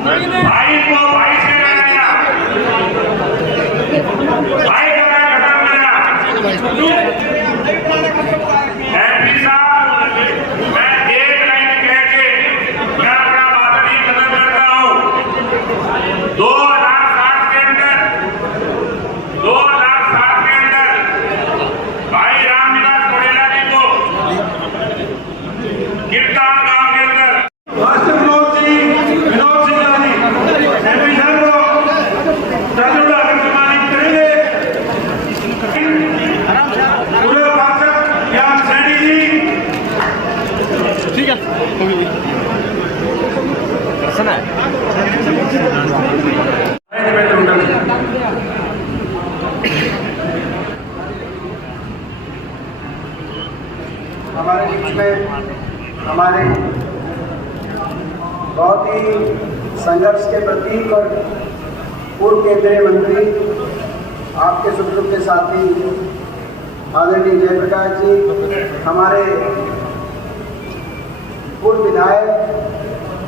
भाई को भाई से लड़ाया, भाई को मैं खत्म करा। एमपी साहब, मैं एक लाइन कह के मैं अपना भाषण ही खत्म करता हूँ। 2007 के अंदर भाई रामविलास घोड़ेला जी को गिरफ्तार गांव के अंदर विनोद सिंह जी एमपी साहब को चालू मालिक करेंगे। पूरे पार्षद ज्ञान सैनी जी, ठीक है सुना है। हमारे बीच में हमारे बहुत ही संघर्ष के प्रतीक और पूर्व केंद्रीय मंत्री, आपके सुख दुख के साथी आदरणीय जयप्रकाश जी, हमारे पूर्व विधायक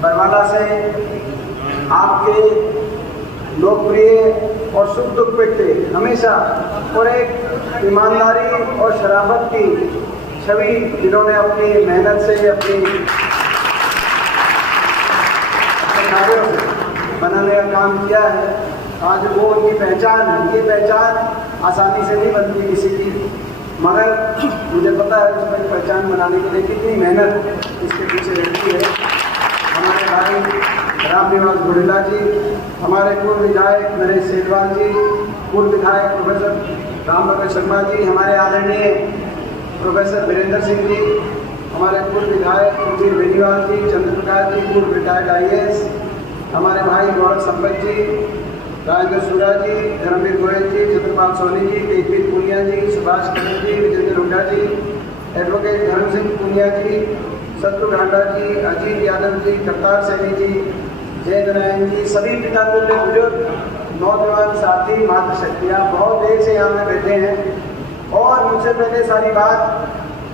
बरवाला से आपके लोकप्रिय और सुख दुख पे थे हमेशा, और एक ईमानदारी और शराफत की छवि जिन्होंने अपनी मेहनत से अपनी कार्यों से बनाने का काम किया है, आज वो उनकी पहचान है। ये पहचान आसानी से नहीं बनती किसी की, मगर मुझे पता है उसमें पहचान बनाने के लिए कितनी मेहनत इसके पीछे रहती है। हमारे भाई रामविलास घोड़ेला जी, हमारे पूर्व विधायक नरेश सेठवाल जी, पूर्व विधायक प्रोफेसर रामभद्र शर्मा जी, हमारे आदरणीय प्रोफेसर वीरेंद्र सिंह जी, हमारे पूर्व विधायक सुधीर बेनीवाल जी, चंद्रप्रकाश जी, पूर्व रिटायर्ड IAS, हमारे भाई गौरव संपत जी, राजेंद्र सूरा जी, धर्मवीर गोयल जी, चंद्रपाल सोनी जी, तेजवीर पुनिया जी, सुभाष कन्नर जी, विजेंद्र हुड्डा जी, एडवोकेट धर्म सिंह पुनिया जी, सत्तू ढांडा जी, अजीत यादव जी, करतार सैनी जी, जय नारायण जी, सभी पिता तुल्य बुजुर्ग नौजवान साथी मातृशक्तियाँ बहुत देर से यहाँ में बैठे हैं, और मुझसे पहले सारी बात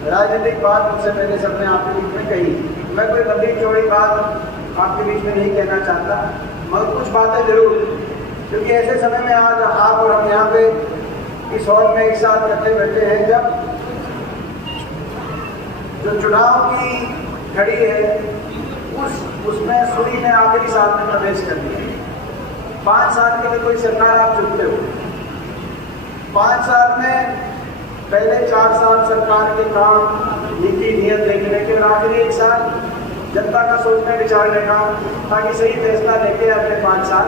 राजनीतिक बात मुझसे पहले सबने आपके बीच में कही। मैं कोई लंबी चौड़ी बात आपके बीच में नहीं कहना चाहता, मगर कुछ बातें जरूर, क्योंकि ऐसे समय में आज आप और हम यहाँ पे इस हॉल में एक साथ इकट्ठे बैठे हैं, जब जो चुनाव की घड़ी है उसमें सूरी ने आखिरी साल में प्रवेश कर दिया। 5 साल के लिए कोई सरकार आप चुनते हो, 5 साल में पहले 4 साल सरकार के काम नीति नियत देखने के, और आखिरी 1 साल जनता का सोचने विचारने का, ताकि सही फैसला लेके अगले 5 साल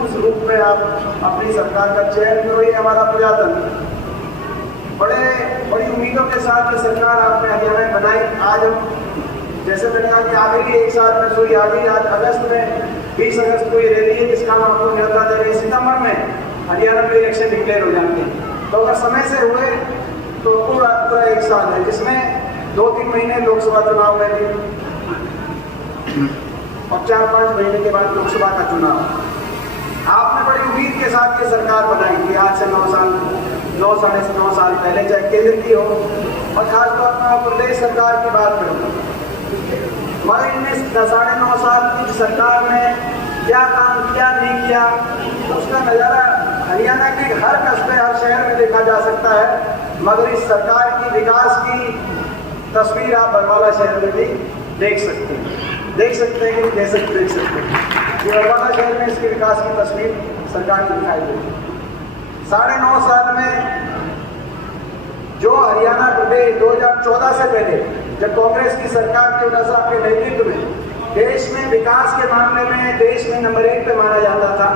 उस रूप में आप अपनी सरकार का चयन करो। ये हमारा प्रजातंत्र, बड़ी उम्मीदों के साथ जो सरकार आपने हरियाणा में बनाई, आज हम जैसे मैंने कहा कि आखिरी 1 साल में सूरी आ गई। आज अगस्त में 20 अगस्त को ये रैली है जिसका हम आपको न्योता दे रहे हैं। सितंबर में हरियाणा में इलेक्शन डिक्लेयर हो जाते हैं, तो अगर समय से हुए तो पूरा 1 साल है, जिसमें 2-3 महीने लोकसभा चुनाव में भी और 4-5 महीने के बाद लोकसभा का चुनाव। आपने बड़ी उम्मीद के साथ ये सरकार बनाई थी, आज से 9 साढ़े 9 साल पहले, चाहे केंद्र की हो और खासतौर पर प्रदेश सरकार की बात करूँगा। मगर इनमें 9.5 साल की सरकार ने क्या काम किया नहीं किया, उसका नज़ारा हरियाणा के हर कस्बे हर शहर में देखा जा सकता है। मगर इस सरकार की विकास की तस्वीर आप बरवाला शहर में भी देख सकते हैं कि देख सकते हैं। ये बरवाला शहर में इसके विकास की तस्वीर सरकार की दिखाई देती है। 9.5 साल में जो हरियाणा प्रदेश 2014 से पहले जब कांग्रेस की सरकार थी, उनका साहब के नेतृत्व में देश में विकास के मामले में देश में नंबर 1 पे माना जाता था।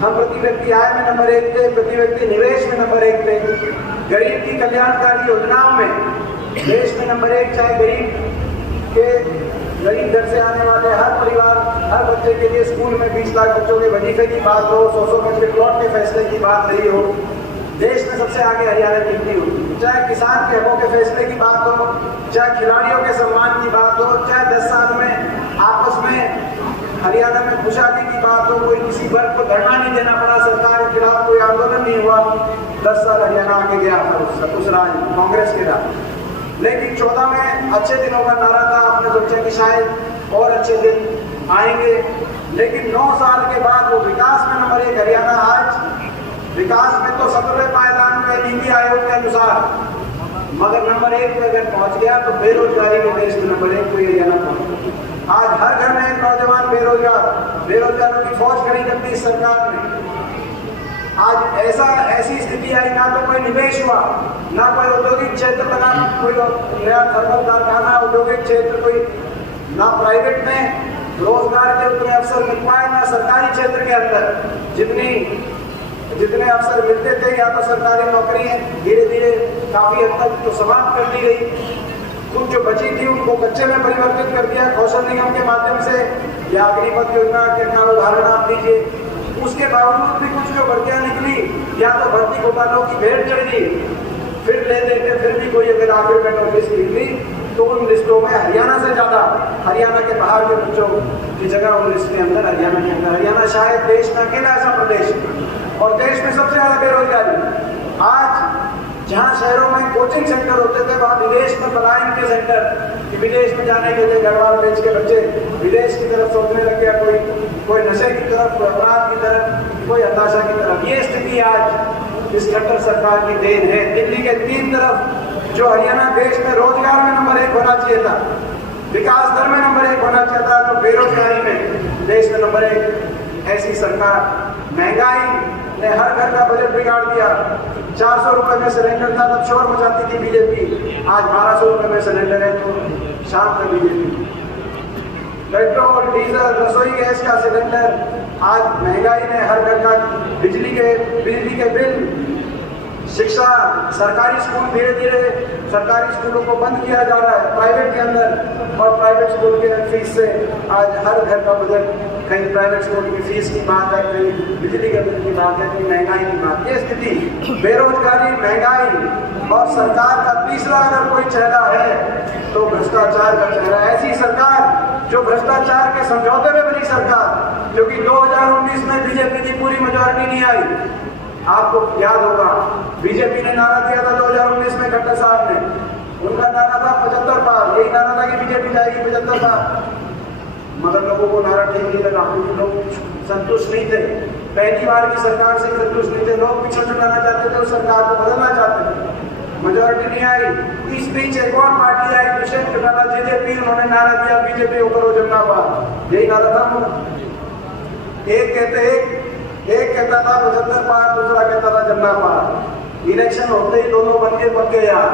हम प्रति व्यक्ति आय में नंबर 1 थे, प्रति व्यक्ति निवेश में नंबर 1 थे, गरीब की कल्याणकारी योजनाओं में देश में नंबर 1, चाहे गरीब घर से आने वाले हर परिवार हर बच्चे के लिए स्कूल में 20 लाख बच्चों के वजीफे की बात हो, 100 गज के प्लॉट के फैसले की बात रही हो, देश में सबसे आगे हरियाणा टिकती हो। चाहे किसान के हकों के फैसले की बात हो, चाहे खिलाड़ियों के सम्मान की बात हो, चाहे 10 साल में आपस में हरियाणा में खुशहाली की बात हो, कोई किसी वर्ग को धरना नहीं देना पड़ा, सरकार के खिलाफ कोई आंदोलन नहीं हुआ। 10 साल हरियाणा आगे गया था उस राज कांग्रेस के राज। लेकिन 14 में अच्छे दिनों का नारा था, आपने सोचा कि शायद और अच्छे दिन आएंगे। लेकिन 9 साल के बाद वो विकास में नंबर 1 हरियाणा आज विकास में तो 17वें पायदान पे नीति आयोग के अनुसार, मगर नंबर 1 पे अगर पहुंच गया तो बेरोजगारी में देश में नंबर 1 कोई हरियाणा पहुंच। आज हर घर में एक नौजवान बेरोजगारों की फौज खड़ी कर दी इस सरकार ने। आज ऐसी स्थिति आई, ना तो कोई निवेश हुआ, ना कोई औद्योगिक क्षेत्र लगा, कोई नया थर्मल कारखाना औद्योगिक क्षेत्र कोई, ना प्राइवेट में रोजगार के उतने अवसर मिल पाए, ना सरकारी क्षेत्र के अंदर जितने अवसर मिलते थे या तो सरकारी नौकरियां धीरे धीरे काफी हद तक तो समाप्त कर दी गई। कुछ जो बची थी उनको कच्चे में परिवर्तित कर दिया कौशल निगम के माध्यम से, या अग्निपथ योजना के का उदाहरण आप लीजिए। उसके बावजूद भी कुछ जो भर्तियां निकली, या तो भर्ती घोटालों की भेंट चढ़ गई, फिर ले देते, फिर भी कोई अगर आखिर में नोटिस निकली तो उन लिस्टों में हरियाणा से ज्यादा, हरियाणा के बाहर के बच्चों की जगह उन लिस्ट के अंदर हरियाणा के अंदर। हरियाणा शायद देश में अकेला ऐसा प्रदेश, और देश में सबसे ज्यादा बेरोजगारी। आज जहाँ शहरों में कोचिंग सेंटर होते थे, वहाँ विदेश में पलायन के सेंटर, कि विदेश में जाने के लिए घर बार बेच के बच्चे विदेश की तरफ सोचने लग गया, कोई नशे की तरफ, कोई अपराध की तरफ, कोई हताशा की तरफ। ये स्थिति आज इस खट्टर सरकार की देन है। दिल्ली के 3 तरफ जो हरियाणा देश में रोजगार में नंबर 1 होना चाहिए था, विकास दर में नंबर 1 होना चाहिए था, तो बेरोजगारी में देश में नंबर 1 ऐसी सरकार। महंगाई ने हर घर का बजट बिगाड़ दिया। 400 रुपए में सिलेंडर था तब शोर मचाती थी बीजेपी, आज 1200 रुपए में सिलेंडर है तो शांत है बीजेपी। पेट्रोल, डीजल, रसोई गैस का सिलेंडर, आज महंगाई ने हर घर का बिजली के बिल, शिक्षा, सरकारी स्कूल धीरे धीरे सरकारी स्कूलों को बंद किया जा रहा है प्राइवेट के अंदर, और प्राइवेट स्कूल के फीस से आज हर घर का बजट, कहीं प्राइवेट स्कूल की फीस की बात है, कहीं बिजली के बिल की बात है, कहीं महंगाई की बात। ये स्थिति बेरोजगारी, महंगाई और सरकार का तीसरा अगर कोई चेहरा है तो भ्रष्टाचार का चेहरा। ऐसी सरकार जो भ्रष्टाचार के समझौते में बनी सरकार, जो कि 2019 में बीजेपी की पूरी मेजॉरिटी नहीं आई। आपको याद होगा बीजेपी ने नारा दिया था 2019 में, खट्टर साहब ने, उनका नारा था 75 पार। यही नारा था कि बीजेपी जाएगी 75 पार, मगर लोगों को नारा ठीक नहीं लगा, क्योंकि लोग संतुष्ट नहीं थे। पहली बार की सरकार से संतुष्ट नहीं थे, लोग पीछे छुड़ाना चाहते थे, उस सरकार को बदलना चाहते थे, मेजॉरिटी नहीं आई। इस बीच एक और पार्टी आई, दुष्यंत चौटाला, जेजेपी, उन्होंने नारा दिया बीजेपी ऊपर हो जिंदाबाद। यही नारा था। एक कहता था 75 पार, दूसरा कहता था जमना पार। इलेक्शन होते ही दोनों बनके पक गए यार।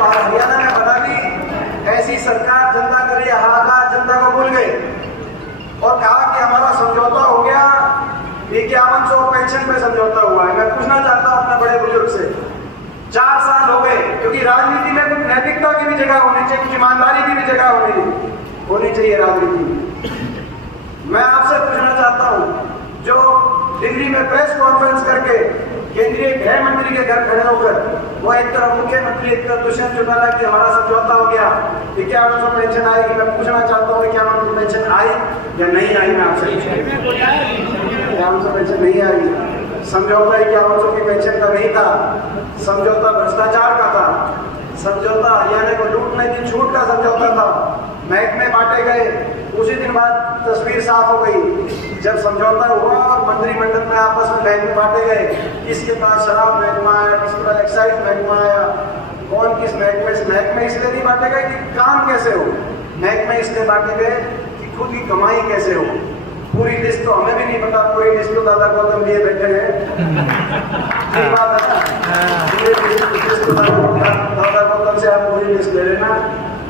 हरियाणा ने बना दी ऐसी सरकार, जनता के लिए हाहाकार, जनता को भूल गए और कहा कि हमारा समझौता हो गया। 5100 पेंशन पे समझौता हुआ है। मैं पूछना चाहता हूँ अपने बड़े बुजुर्ग से, 4 साल हो गए, क्योंकि राजनीति में कुछ नैतिकता की भी जगह होनी चाहिए, कुछ ईमानदारी की भी जगह होनी चाहिए राजनीति में। मैं आपसे पूछना चाहता हूं, जो दिल्ली में प्रेस कॉन्फ्रेंस करके केंद्रीय गृह मंत्री के घर खड़े होकर वो एक तरफ मुख्यमंत्री, एक तरफ दुष्यंत चौटाला की हमारा समझौता हो गया, 5100 पेंशन आएगी। मैं पूछना चाहता हूँ 5100 पेंशन आई या नहीं आई? मैं आपसे 5100 पेंशन नहीं आई। समझौता 5100 की पेंशन का नहीं था, समझौता भ्रष्टाचार का था। समझौता हरियाणा को लूटने की छूट का समझौता था। महकमे बांटे गए, उसी दिन बाद तस्वीर साफ हो गई जब समझौता हुआ और मंत्रिमंडल में आपस में महकमे बांटे गए। किसके पास शराब महकमा आया, किसके पास एक्साइज महकमा आया, कौन किस महकमे से। महकमे इसलिए नहीं बांटे गए कि काम कैसे हो, महकमे इसलिए बांटे गए कि खुद की कमाई कैसे हो। पूरी लिस्ट तो हमें भी नहीं पता, पूरी लिस्ट तो दादा गौतम लिए बैठे हैं। बात है दादा गौतम से आप पूरी लिस्ट ले लेना।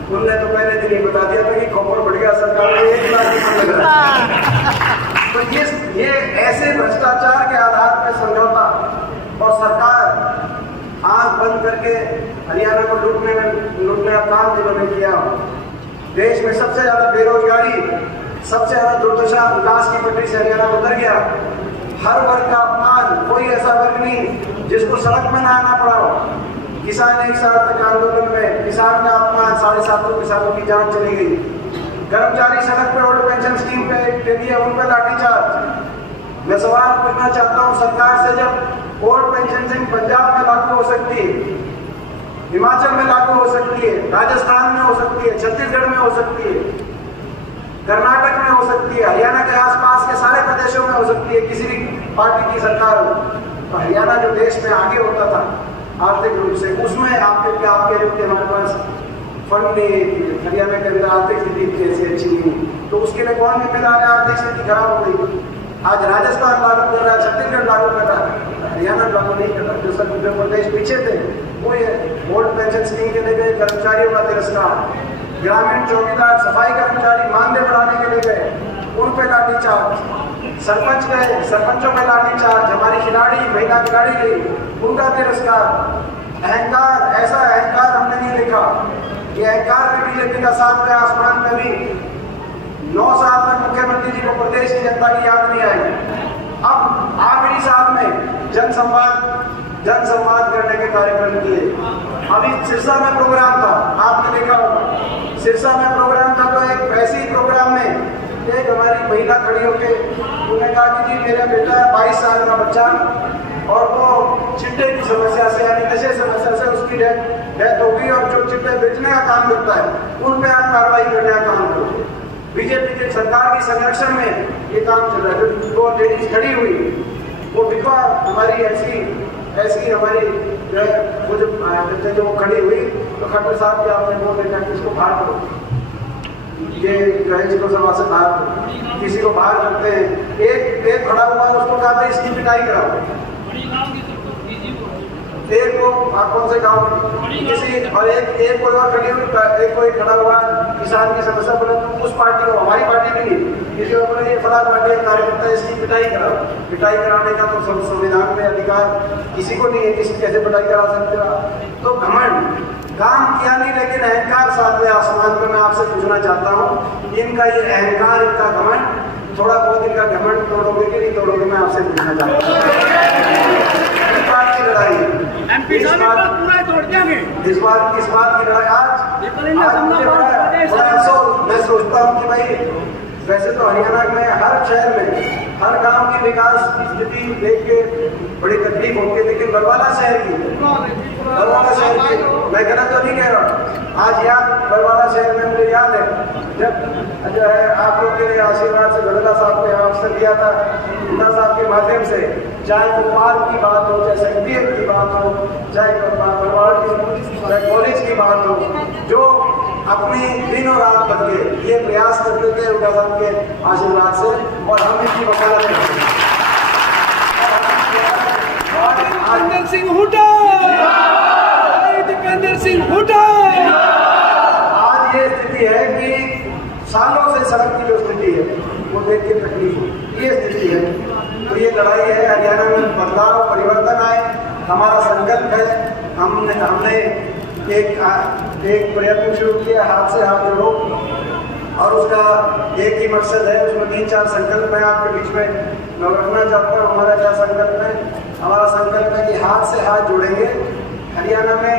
उनने तो पहले दिन ही बता दिया था कि खबर बढ़ गया सरकार में 1 लाख। तो ये ऐसे भ्रष्टाचार के आधार पर समझौता और सरकार आंख बंद करके हरियाणा को लूटने का काम जिन्होंने किया। देश में सबसे ज्यादा बेरोजगारी, सबसे ज्यादा दुर्दशा, विकास की पटरी से हरियाणा उतर गया। हर वर्ग का अपमान, कोई ऐसा वर्ग नहीं जिसको सड़क में ना आना पड़ा हो। किसान 1 साल तक आंदोलन में, किसान का अपमान, 750 किसानों की जान चली गई। कर्मचारी सड़क पे ओल्ड पेंशन स्कीम पे दिया, उन पर लाठीचार्ज। मैं सवाल पूछना चाहता हूँ सरकार से, जब ओल्ड पेंशन स्कीम पंजाब में लागू हो सकती है, हिमाचल में लागू हो सकती है, राजस्थान में हो सकती है, छत्तीसगढ़ में हो सकती है, कर्नाटक में हो सकती है, हरियाणा के आसपास के सारे प्रदेशों में हो सकती है, किसी भी पार्टी की सरकार हो। तो हरियाणा जो देश में आगे होता था आर्थिक रूप से, उसमें आपके हमारे पास फंड नहीं, हरियाणा के अंदर आर्थिक स्थिति कैसे अच्छी नहीं, तो उसके लिए कौन जिम्मेदार है? आर्थिक स्थिति खराब हो गई। आज राजस्थान लागू कर रहा है, छत्तीसगढ़ लागू कर रहा है, हरियाणा लागू नहीं कर रहा। जो सब जो प्रदेश पीछे थे वो ये ओल्ड पेंशन स्कीम के लिए गए, कर्मचारियों का तिरस्कार, ग्रामीण चौकीदार सफाई कर्मचारी मानदेय बढ़ाने के लिए गए, उन पे लाठीचार्ज, सरपंच गए, सरपंचों पे लाठीचार्ज, हमारी खिलाड़ी महिला खिलाड़ी गई, उनका तिरस्कार। अहंकार, ऐसा अहंकार हमने नहीं देखा। ये अहंकार में बीजेपी का साथ पे आसमान में भी 9 साल तक मुख्यमंत्री जी को प्रदेश की जनता की याद नहीं आई। अब आखिरी साल में जनसंवाद करने के कार्यक्रम किए। अभी सिरसा में प्रोग्राम था, आपने देखा होगा, सिरसा में प्रोग्राम था, तो एक वैसे ही प्रोग्राम में एक हमारी महिला खड़ी होके उन्होंने कहा कि जी मेरा बेटा 22 साल का बच्चा और वो चिट्टे की समस्या से यानी नशे समस्या से उसकी डेथ हो गई, और जो चिट्टे बेचने का काम करता है उन पे आप कार्रवाई करने का काम करो। बीजेपी के सरकार की संरक्षण में ये काम चल रहा है। जो दो लेडीज खड़ी हुई वो विधवा हमारी ऐसी हमारी जो है वो जो खड़ी हुई, तो खट्टर साहब के आपने वो देखा कि इसको बाहर करो, ये जो है इसको सभा से बाहर करो, किसी को बाहर करते हैं। एक खड़ा हुआ उसको कहा था इसकी पिटाई कराओ, एक को आप कौन से गाँव किसी और एक कोई और खड़ी हुई, एक कोई खड़ा हुआ किसान की समस्या बोले तो उस पार्टी को, हमारी पार्टी भी नहीं, किसी और बोले ये फलां पार्टी का कार्यकर्ता है इसकी पिटाई कराओ। पिटाई कराने का तो संविधान में अधिकार किसी को नहीं है, किसी कैसे पिटाई करा सकते हो? तो घमंड काम किया नहीं, लेकिन अहंकार सातवें आसमान पर। मैं आपसे पूछना चाहता हूँ, इनका ये अहंकार, इनका घमंड, थोड़ा बहुत इनका घमंड तोड़ोगे कि नहीं तोड़ोगे? मैं आपसे पूछना चाहता हूँ। इस बात की लड़ाई एमपी साहब पूरा तोड़ देंगे। इस बात की लड़ाई आज मुझे बड़ा अफसोस, मैं सोचता हूँ कि भाई वैसे तो हरियाणा में हर शहर में हर गांव की विकास की स्थिति देख के बड़ी तकलीफ होती है, लेकिन बरवाला शहर की मैं गलत तो नहीं कह रहा हूँ। आज याद बरवाला शहर में मुझे याद है जब जो है आप लोग के आशीर्वाद से गढ़ला साहब ने अवसर दिया था, गुंडा साहब के माध्यम से, चाहे वो पार्क की बात हो, चाहे सेक्रेटरिएट की बात हो, चाहे बरवाला कॉलेज की बात हो, जो अपनी दिनों रात भर के ये प्रयास करते थे उनका साहब के आशीर्वाद से, और हम इनकी वकालत करते हैं। दीपेंद्र सिंह हुड्डा, दीपेंद्र सिंह हुड्डा। आज ये स्थिति है कि सालों से सड़क की जो स्थिति है वो देख के तकलीफ हो, ये स्थिति है। तो ये लड़ाई है, हरियाणा में बदलाव परिवर्तन आए, हमारा संकल्प है। हमने एक प्रयत्न शुरू किया, हाथ से हाथ जोड़ो, और उसका एक ही मकसद है, उसमें 3-4 संकल्प मैं आपके बीच में मैं रखना चाहता हूँ। हमारा क्या संकल्प है? हमारा संकल्प है कि हाथ से हाथ जोड़ेंगे, हरियाणा में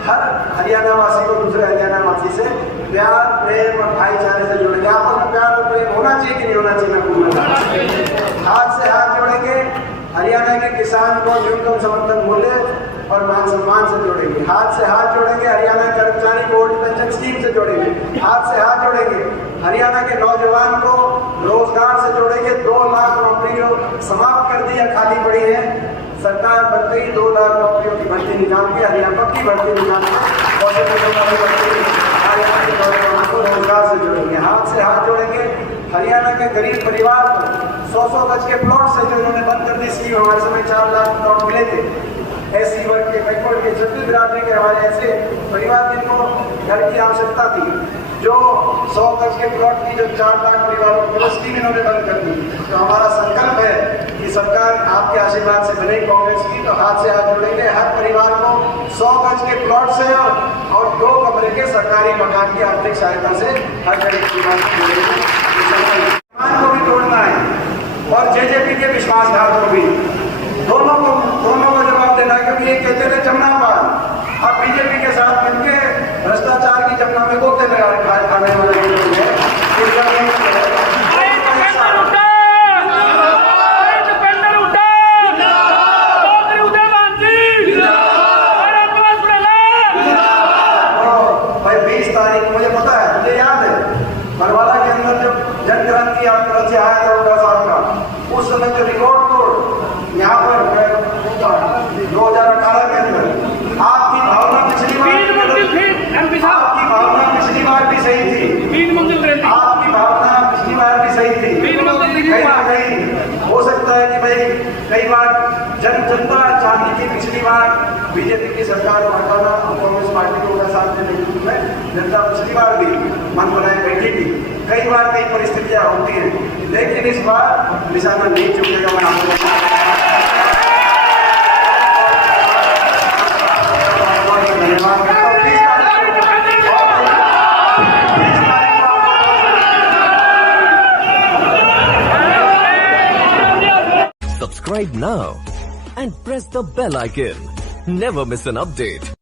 हर हरियाणा वासी को दूसरे हरियाणा वासी से प्यार, प्रेम और भाईचारे से जोड़ेंगे। आपस में प्यार और प्रेम होना चाहिए कि नहीं होना चाहिए? मैं पूछना, हाथ से हाथ जोड़ेंगे, हरियाणा के किसान को न्यूनतम समर्थन मूल्य और मान सम्मान से जोड़ेंगे। हाथ से हाथ जोड़ेंगे, हरियाणा कर्मचारी को ओल्ड पेंशन स्कीम से जोड़ेंगे। हाथ से हाथ जोड़ेंगे, हरियाणा के नौजवान को रोजगार से जोड़ेंगे। 2 लाख नौकरियों समाप्त कर दी या खाली पड़ी है, सरकार बनते ही 2 लाख नौकरियों की भर्ती निकाल के, हरियाणा की भर्ती निकाल के और हरियाणा के नौजवानों को रोजगार से जोड़ेंगे। हाथ से हाथ जोड़ेंगे, हरियाणा के गरीब परिवार को 100-100 गज के प्लॉट से जो इन्होंने बंद कर दी स्कीम, हमारे समय 4 लाख प्लॉट मिले थे एससी वर्ग के, बैकवर्ड के, छत्तीस बिरादरी के हमारे ऐसे परिवार जिनको घर की आवश्यकता थी, जो 100 गज के प्लॉट की जो 4 लाख परिवारों को स्कीम इन्होंने बंद कर दी। तो हमारा संकल्प है कि सरकार आपके आशीर्वाद से बने कांग्रेस की, तो हाथ से हाथ जोड़ेंगे, हर परिवार को 100 गज के प्लॉट से और 2 कमरे के सरकारी मकान की आर्थिक सहायता से हर गरीब परिवार को जोड़ेंगे। को भी तोड़ना है और जेजेपी के विश्वासघात को भी, दोनों को जवाब देना है, क्योंकि ये कहते थे जमुना पार, अब बीजेपी के साथ मिलकर भ्रष्टाचार की जमुना में गोते में खाने वाले लोग हैं। बरवाला के अंदर जब जन क्रांति यात्रा से आया था 18 साल का, उस समय जो रिकॉर्ड तोड़ यहाँ पर 2018 के अंदर आपकी भावना पिछली बार भी सही थी। आपकी भावना पिछली बार भी सही थी। कहीं ना कहीं हो सकता है कि भाई कई बार जनता चाहती थी पिछली बार बीजेपी की सरकार को हटाना, कांग्रेस पार्टी को साथ में नेतृत्व में जनता पिछली बार भी मन बनाए बैठी थी। कई बार कई परिस्थितियां होती हैं, लेकिन इस बार निशाना नहीं चुकेगा। मैं आपको धन्यवाद करता हूं। Subscribe now and press the bell icon. Never miss an update.